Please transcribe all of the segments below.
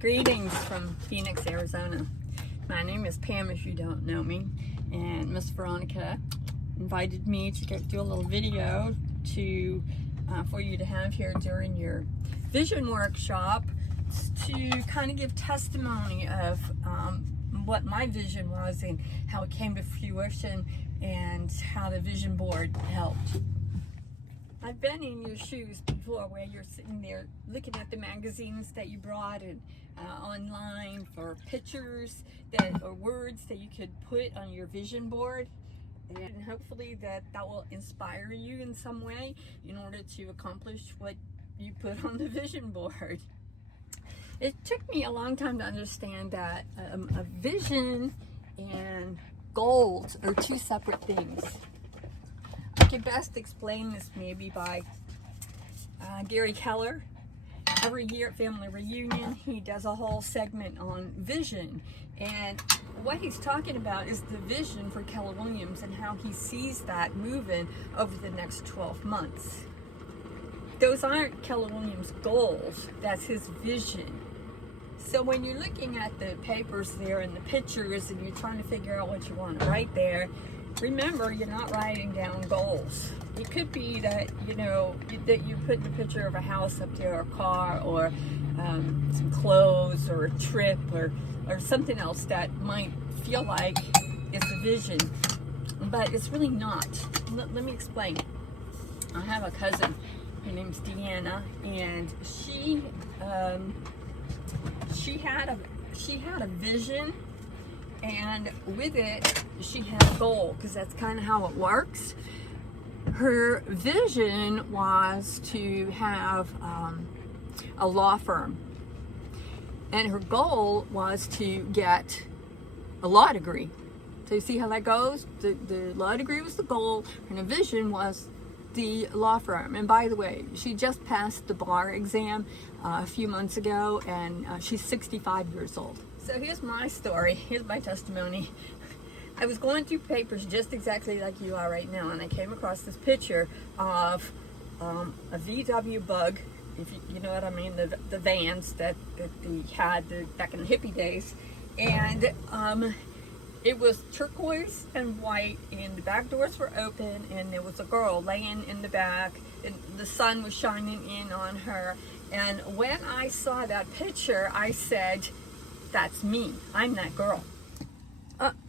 Greetings from Phoenix, Arizona. My name is Pam if you don't know me, and Miss Veronica invited me to do a little video for you to have here during your vision workshop to kind of give testimony of what my vision was and how it came to fruition and how the vision board helped. I've been in your shoes before where you're sitting there looking at the magazines that you brought and online for pictures or words that you could put on your vision board, and hopefully that will inspire you in some way in order to accomplish what you put on the vision board. It took me a long time to understand that a vision and goals are two separate things. I can best explain this maybe by Gary Keller. Every year at Family Reunion, he does a whole segment on vision. And what he's talking about is the vision for Keller Williams and how he sees that moving over the next 12 months. Those aren't Keller Williams' goals, that's his vision. So when you're looking at the papers there and the pictures and you're trying to figure out what you want to write there, remember, you're not writing down goals. It could be that, that you put the picture of a house up there, or a car, or some clothes, or a trip, or something else that might feel like is the vision, but it's really not. Let me explain. I have a cousin. Her name's Deanna, and she had a vision. And with it, she had a goal, because that's kind of how it works. Her vision was to have a law firm. And her goal was to get a law degree. So you see how that goes? The law degree was the goal, and the vision was the law firm. And by the way, she just passed the bar exam a few months ago, and she's 65 years old. So here's my story, here's my testimony. I was going through papers just exactly like you are right now, and I came across this picture of a VW Bug, if you know what I mean, the vans that they had back in the hippie days. And it was turquoise and white, and the back doors were open, and there was a girl laying in the back, and the sun was shining in on her. And when I saw that picture, I said, that's me. I'm that girl.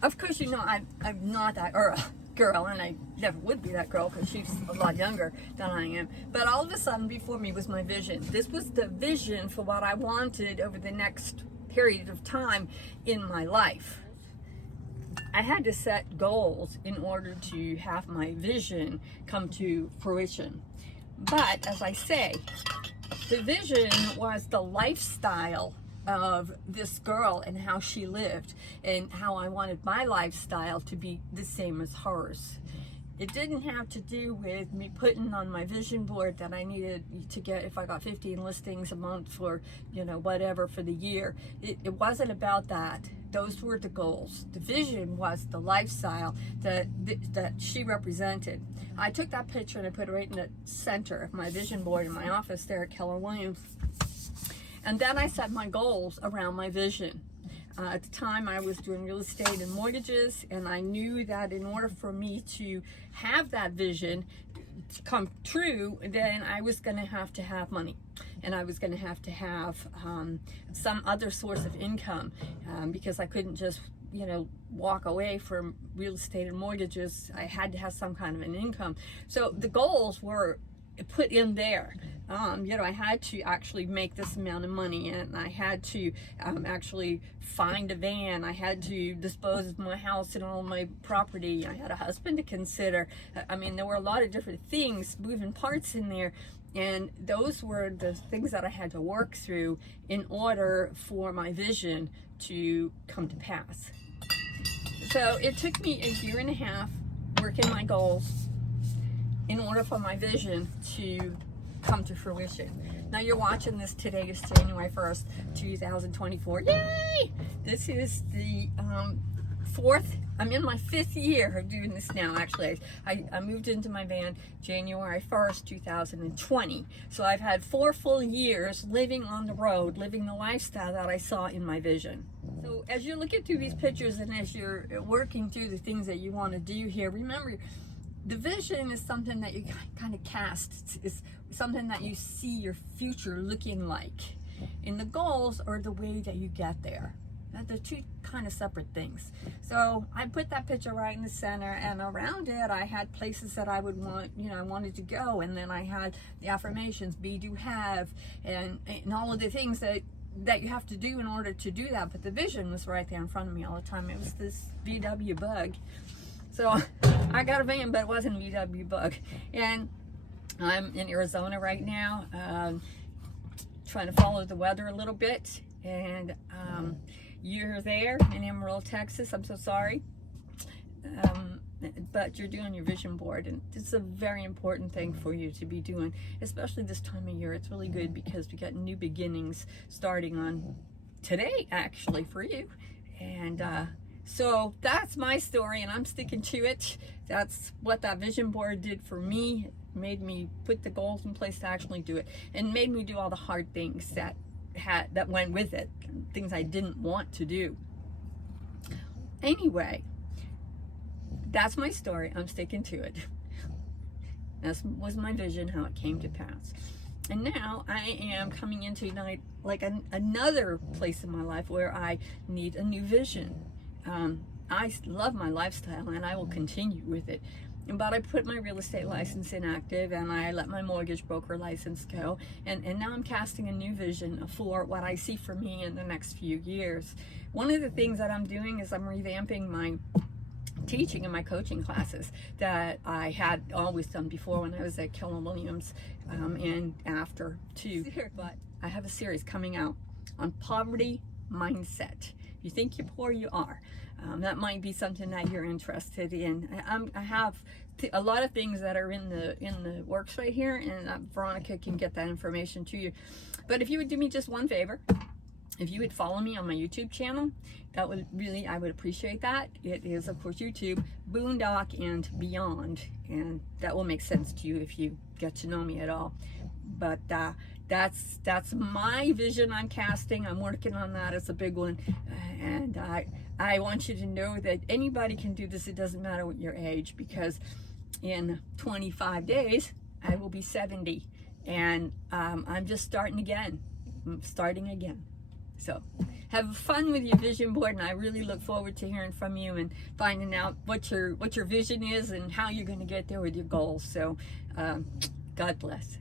Of course, I'm not that girl, and I never would be that girl because she's a lot younger than I am. But all of a sudden, before me was my vision. This was the vision for what I wanted over the next period of time in my life. I had to set goals in order to have my vision come to fruition. But as I say, the vision was the lifestyle of this girl and how she lived, and how I wanted my lifestyle to be the same as hers. It didn't have to do with me putting on my vision board that I needed to get, if I got 15 listings a month for, whatever for the year. It wasn't about that. Those were the goals. The vision was the lifestyle that she represented. I took that picture and I put it right in the center of my vision board in my office there at Keller Williams. And then I set my goals around my vision. At the time, I was doing real estate and mortgages, and I knew that in order for me to have that vision come true, then I was going to have money, and I was going to have some other source of income, because I couldn't just walk away from real estate and mortgages. I had to have some kind of an income. So the goals were put in there. I had to actually make this amount of money, and I had to actually find a van. I had to dispose of my house and all my property. I had a husband to consider. I mean, there were a lot of different things, moving parts in there, and those were the things that I had to work through in order for my vision to come to pass. So it took me a year and a half working my goals in order for my vision to come to fruition. Now you're watching this, today is January 1st, 2024. Yay! This is the I'm in my 5th year of doing this now. Actually, I moved into my van January 1st, 2020. So I've had 4 full years living on the road, living the lifestyle that I saw in my vision. So as you're looking through these pictures and as you're working through the things that you want to do here, remember, the vision is something that you kind of cast. It's something that you see your future looking like. And the goals are the way that you get there. They're 2 kind of separate things. So I put that picture right in the center, and around it I had places that I would want, I wanted to go, and then I had the affirmations, be, do, have, and all of the things that you have to do in order to do that. But the vision was right there in front of me all the time. It was this VW Bug. So I got a van, but it wasn't a VW Bug. And I'm in Arizona right now, trying to follow the weather a little bit. And you're there in Amarillo, Texas. I'm so sorry. But you're doing your vision board, and it's a very important thing for you to be doing, especially this time of year. It's really good because we got new beginnings starting on today, actually, for you. And so that's my story, and I'm sticking to it. That's what that vision board did for me. It made me put the goals in place to actually do it, and made me do all the hard things that went with it, things I didn't want to do. Anyway, that's my story. I'm sticking to it. That was my vision, how it came to pass. And now I am coming into another place in my life where I need a new vision. I love my lifestyle, and I will continue with it. But I put my real estate license inactive, and I let my mortgage broker license go. And now I'm casting a new vision for what I see for me in the next few years. One of the things that I'm doing is I'm revamping my teaching in my coaching classes that I had always done before when I was at Keller Williams, and after too. But I have a series coming out on poverty mindset. If you think you're poor, you are. That might be something that you're interested in. I have a lot of things that are in the works right here, and Veronica can get that information to you. But if you would do me just one favor, if you would follow me on my YouTube channel, I would appreciate that. It is, of course, YouTube, Boondock and Beyond, and that will make sense to you if you get to know me at all. But that's my vision I'm casting. I'm working on that. It's a big one, and I want you to know that anybody can do this. It doesn't matter what your age, because in 25 days I will be 70, and I'm just starting again. I'm starting again. So have fun with your vision board, and I really look forward to hearing from you and finding out what your vision is and how you're going to get there with your goals. So God bless.